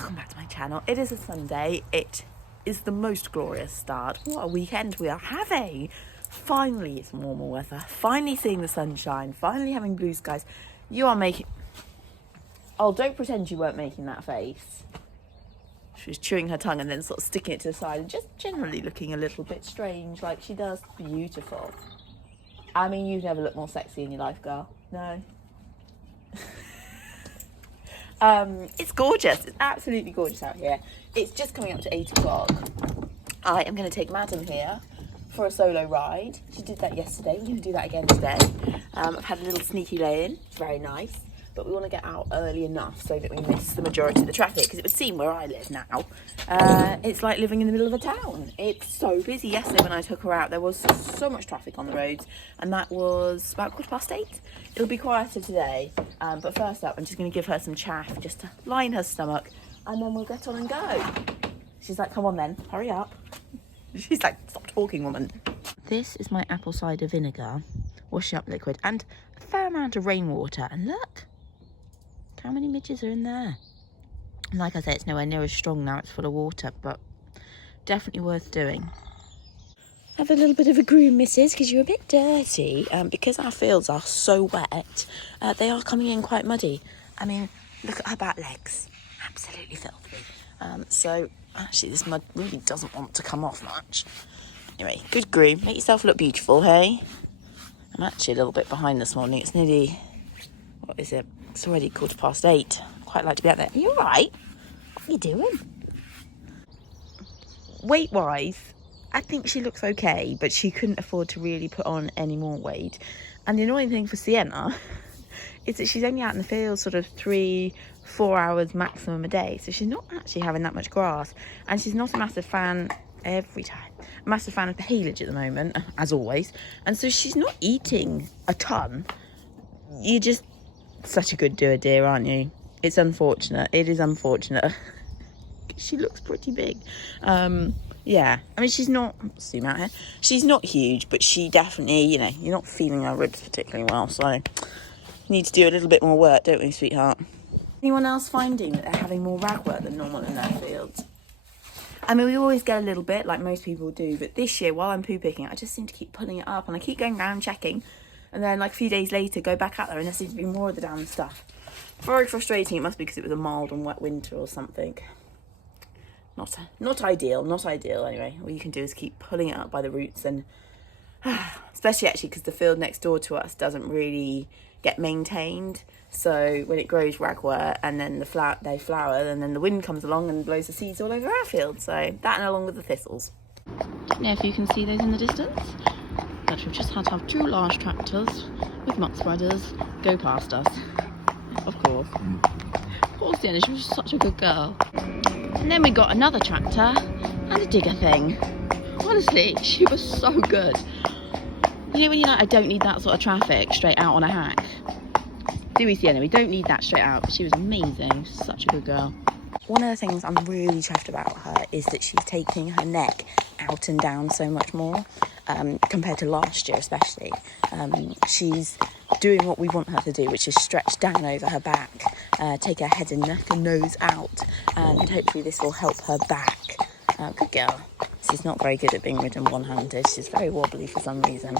Welcome back to my channel. It is a Sunday. It is the most glorious start. What a weekend we are having. Finally it's warmer weather. Finally seeing the sunshine. Finally having blue skies. You are making... Oh, don't pretend you weren't making that face. She was chewing her tongue and then sort of sticking it to the side and just generally looking a little bit strange like she does. Beautiful. I mean, you've never looked more sexy in your life, girl. No. It's gorgeous. It's absolutely gorgeous out here. It's just coming up to 8 o'clock. I am going to take Madam here for a solo ride. She did that yesterday. We're going to do that again today. I've had a little sneaky lay-in. It's very nice. But we want to get out early enough so that we miss the majority of the traffic, because it would seem where I live now, it's like living in the middle of a town. It's so busy. Yesterday when I took her out, there was so much traffic on the roads, and that was about 8:15. It'll be quieter today, but first up I'm just going to give her some chaff just to line her stomach, and then we'll get on and go. She's like, come on then, hurry up. She's like, stop talking, woman. This is my apple cider vinegar washing up liquid and a fair amount of rainwater, and look how many midges are in there. And like I say, it's nowhere near as strong now, it's full of water, but definitely worth doing. Have a little bit of a groom, missus, because you're a bit dirty. Because our fields are so wet, they are coming in quite muddy. I mean, look at her back legs, absolutely filthy. So actually this mud really doesn't want to come off much. Anyway, good groom, make yourself look beautiful, hey? I'm actually a little bit behind this morning. It's nearly, what is it? It's already 8:15. Quite like to be out there. Are you alright? What are you doing? Weight-wise, I think she looks okay, but she couldn't afford to really put on any more weight. And the annoying thing for Sienna is that she's only out in the field sort of 3-4 hours maximum a day. So she's not actually having that much grass. And she's not a massive fan of haylage at the moment, as always. And so she's not eating a ton. You just... Such a good doer, dear, aren't you? It's unfortunate. It is unfortunate. She looks pretty big. Yeah. I mean, she's not... Zoom out here. She's not huge, but she definitely, you know, you're not feeling her ribs particularly well, so need to do a little bit more work, don't we, sweetheart? Anyone else finding that they're having more ragwort than normal in their fields? I mean, we always get a little bit, like most people do, but this year, while I'm poo picking, I just seem to keep pulling it up, and I keep going around checking. And then, like, a few days later, go back out there and there seems to be more of the damn stuff. Very frustrating. It must be because it was a mild and wet winter or something. Not ideal, not ideal. Anyway, all you can do is keep pulling it up by the roots, and especially actually because the field next door to us doesn't really get maintained. So when it grows ragwort and then they flower, and then the wind comes along and blows the seeds all over our field. So that, and along with the thistles. Don't know if you can see those in the distance, but we've just had to have 2 large tractors with muck spreaders go past us. Of course. Poor Sienna, she was such a good girl. And then we got another tractor and a digger thing. Honestly, she was so good. You know when you're like, I don't need that sort of traffic straight out on a hack? Do we, Sienna? We don't need that straight out. She was amazing. She's such a good girl. One of the things I'm really chuffed about her is that she's taking her neck out and down so much more, compared to last year especially. She's doing what we want her to do, which is stretch down over her back, take her head and neck and nose out, and hopefully this will help her back. Good girl. She's not very good at being ridden one-handed. She's very wobbly for some reason.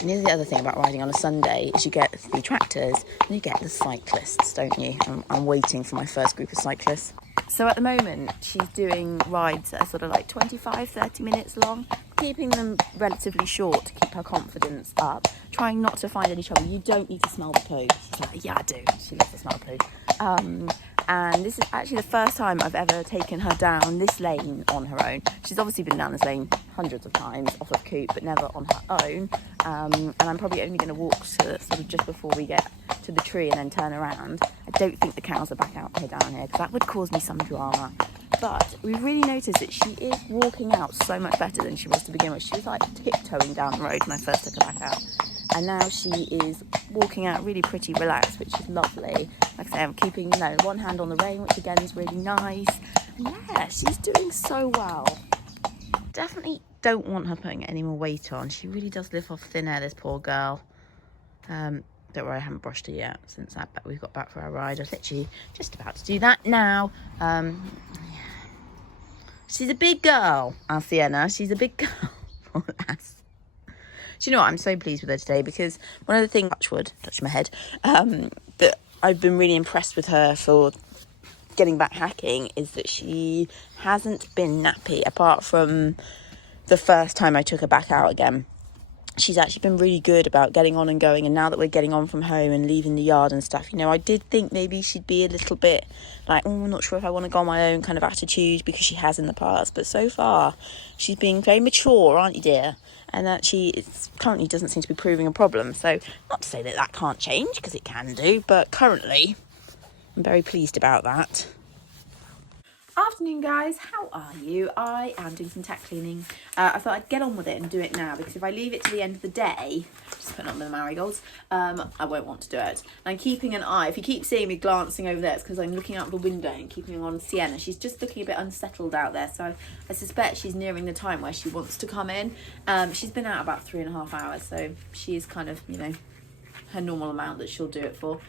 And the other thing about riding on a Sunday is you get the tractors and you get the cyclists, don't you? I'm waiting for my first group of cyclists. So at the moment, she's doing rides that are sort of like 25-30 minutes long, keeping them relatively short to keep her confidence up, trying not to find any trouble. You don't need to smell the poo. She's like, yeah, I do. She loves to smell the poo. And this is actually the first time I've ever taken her down this lane on her own. She's obviously been down this lane hundreds of times off of Coop, but never on her own. And I'm probably only going to walk to sort of just before we get to the tree and then turn around. I don't think the cows are back out here down here, because that would cause me some drama. But we've really noticed that she is walking out so much better than she was to begin with. She was like tiptoeing down the road when I first took her back out. And now she is walking out really pretty relaxed, which is lovely. Like I say, I'm keeping, you know, one hand on the rein, which again is really nice. And yeah, she's doing so well. Definitely don't want her putting any more weight on. She really does live off thin air, this poor girl. Don't worry, I haven't brushed her yet since we got back for our ride. I was literally just about to do that now. Yeah. She's a big girl, our Sienna. She's a big girl. Poor lass. Do you know what? I'm so pleased with her today because one of the things, touch my head, that I've been really impressed with her for getting back hacking is that she hasn't been nappy apart from the first time I took her back out again. She's actually been really good about getting on and going, and now that we're getting on from home and leaving the yard and stuff, you know, I did think maybe she'd be a little bit like, oh, I'm not sure if I want to go on my own kind of attitude, because she has in the past, but so far she's been very mature, aren't you, dear? And that currently doesn't seem to be proving a problem. So not to say that can't change, because it can do, but currently I'm very pleased about that. Afternoon, guys, how are you? I am doing some tack cleaning. I thought I'd get on with it and do it now, because if I leave it to the end of the day, just putting on the marigolds, I won't want to do it. I'm keeping an eye. If you keep seeing me glancing over there, it's because I'm looking out the window and keeping on Sienna. She's just looking a bit unsettled out there, so I suspect she's nearing the time where she wants to come in. She's been out about 3.5 hours, so she is kind of, you know, her normal amount that she'll do it for.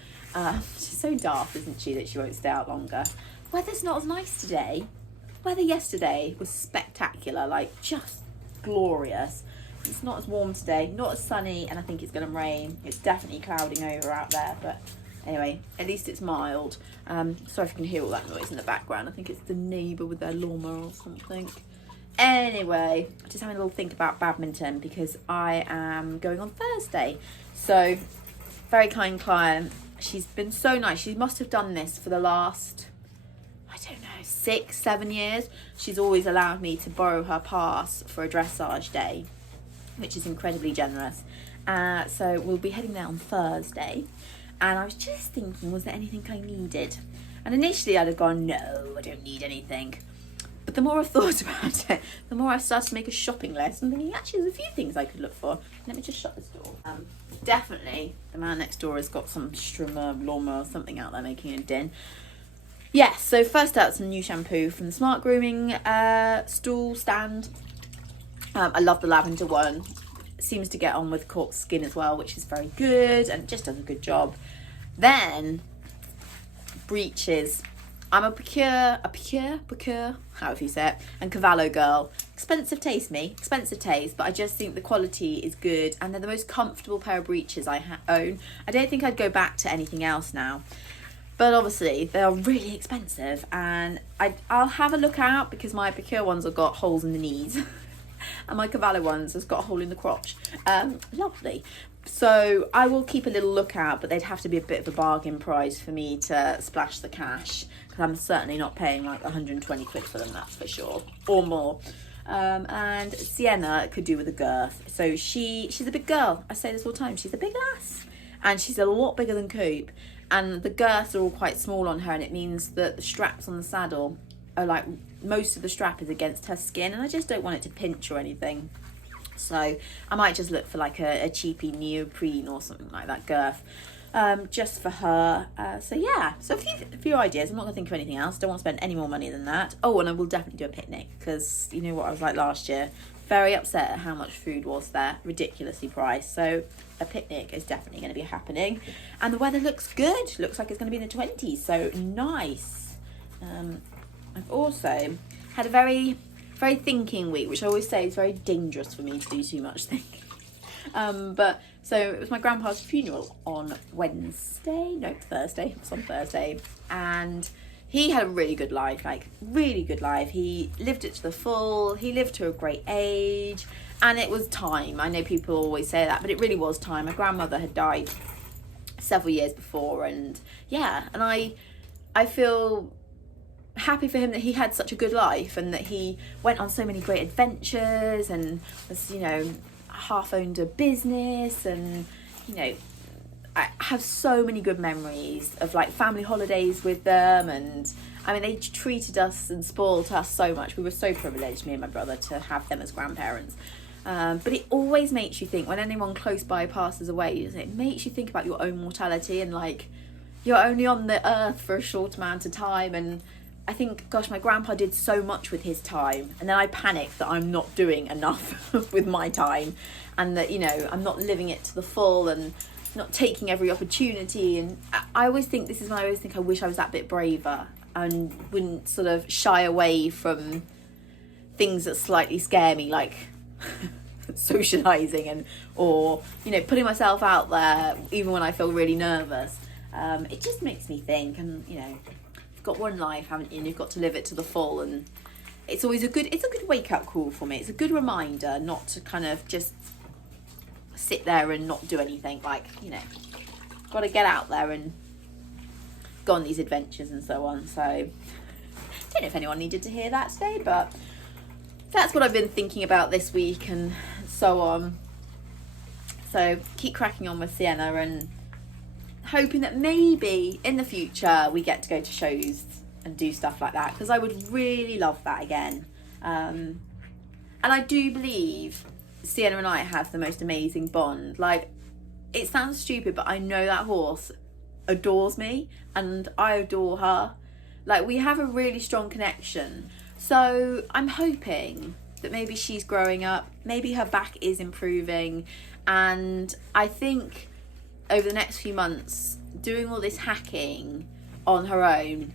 She's so daft, isn't she, that she won't stay out longer. Weather's not as nice today. Weather yesterday was spectacular, like just glorious. It's not as warm today, not as sunny, and I think it's going to rain. It's definitely clouding over out there, but anyway, at least it's mild. Sorry if you can hear all that noise in the background. I think it's the neighbour with their lawnmower or something. Anyway, just having a little think about badminton, because I am going on Thursday. So, very kind client. She's been so nice. She must have done this for the last, I don't know, 6-7 years. She's always allowed me to borrow her pass for a dressage day, which is incredibly generous. So we'll be heading there on Thursday. And I was just thinking, was there anything I needed? And initially I'd have gone, no, I don't need anything. But the more I thought about it, the more I started to make a shopping list. I'm thinking, actually, there's a few things I could look for. Let me just shut this door. Definitely, the man next door has got some Strimmer lawnmower or something out there making a din. Yes, so first out, some new shampoo from the Smart Grooming stool stand. I love the lavender one. Seems to get on with corpse skin as well, which is very good and just does a good job. Then, breeches. I'm a procure, however you say it, and Cavallo girl. Expensive taste, but I just think the quality is good, and they're the most comfortable pair of breeches I own. I don't think I'd go back to anything else now. But obviously, they are really expensive, and I'll have a look out, because my Procure ones have got holes in the knees, and my Cavallo ones has got a hole in the crotch. Lovely. So I will keep a little lookout, but they'd have to be a bit of a bargain price for me to splash the cash, because I'm certainly not paying like 120 quid for them, that's for sure, or more. And Sienna could do with a girth. So she's a big girl. I say this all the time. She's a big lass, and she's a lot bigger than Coop. And the girths are all quite small on her, and it means that the straps on the saddle are like, most of the strap is against her skin, and I just don't want it to pinch or anything. So I might just look for like a cheapy neoprene or something like that girth, just for her. So yeah, so a few ideas. I'm not gonna think of anything else. Don't want to spend any more money than that. Oh, and I will definitely do a picnic, because you know what I was like last year. Very upset at how much food was there, ridiculously priced. So a picnic is definitely going to be happening, and the weather looks good. Looks like it's going to be in the 20s, so nice. I've also had a very thinking week, which I always say is very dangerous for me to do too much thinking. But so it was my grandpa's funeral on Thursday. It was on Thursday, and he had a really good life, He lived it to the full. He lived to a great age, and it was time. I know people always say that, but it really was time. My grandmother had died several years before, and yeah, and I feel happy for him that he had such a good life, and that he went on so many great adventures, and was, you know, half owned a business, and you know, I have so many good memories of like family holidays with them, and I mean, they treated us and spoiled us so much. We were so privileged, me and my brother, to have them as grandparents. But it always makes you think, when anyone close by passes away, it makes you think about your own mortality, and like, you're only on the earth for a short amount of time. And I think, gosh, my grandpa did so much with his time, and then I panic that I'm not doing enough with my time, and that, you know, I'm not living it to the full. And not taking every opportunity. And I always think, this is when I always think I wish I was that bit braver and wouldn't sort of shy away from things that slightly scare me, like socializing or putting myself out there even when I feel really nervous. It just makes me think, and you've got one life, haven't you, and you've got to live it to the full. And it's always a good wake-up call for me. It's a good reminder not to kind of just sit there and not do anything. Like, got to get out there and go on these adventures and so on. So I don't know if anyone needed to hear that today, but that's what I've been thinking about this week and so on. So keep cracking on with Sienna and hoping that maybe in the future we get to go to shows and do stuff like that, because I would really love that again. And I do believe Sienna and I have the most amazing bond. Like, it sounds stupid, but I know that horse adores me and I adore her. Like, we have a really strong connection. So I'm hoping that maybe she's growing up, maybe her back is improving, and I think over the next few months doing all this hacking on her own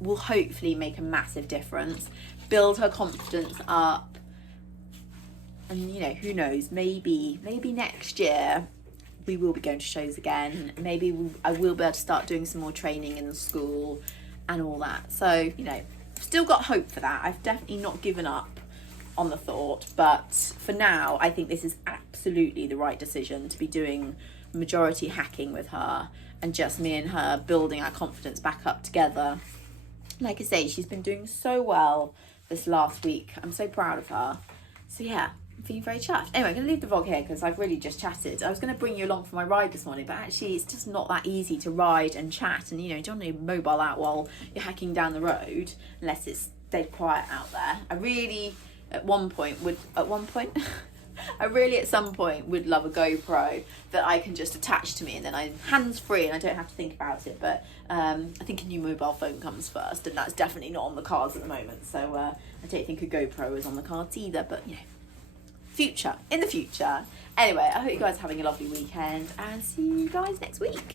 will hopefully make a massive difference, build her confidence up, and who knows, maybe next year we will be going to shows again. Maybe I will be able to start doing some more training in the school and all that. So still got hope for that. I've definitely not given up on the thought, but for now I think this is absolutely the right decision to be doing majority hacking with her and just me and her building our confidence back up together. Like I say, she's been doing so well this last week. I'm so proud of her. So yeah, I'm feeling very chuffed. Anyway, I'm going to leave the vlog here because I've really just chatted. I was going to bring you along for my ride this morning, but actually it's just not that easy to ride and chat, and you don't want to mobile out while you're hacking down the road unless it's dead quiet out there. I really at some point would love a GoPro that I can just attach to me, and then I'm hands-free and I don't have to think about it. But I think a new mobile phone comes first, and that's definitely not on the cards at the moment. So I don't think a GoPro is on the cards either, but in the future. Anyway, I hope you guys are having a lovely weekend and see you guys next week.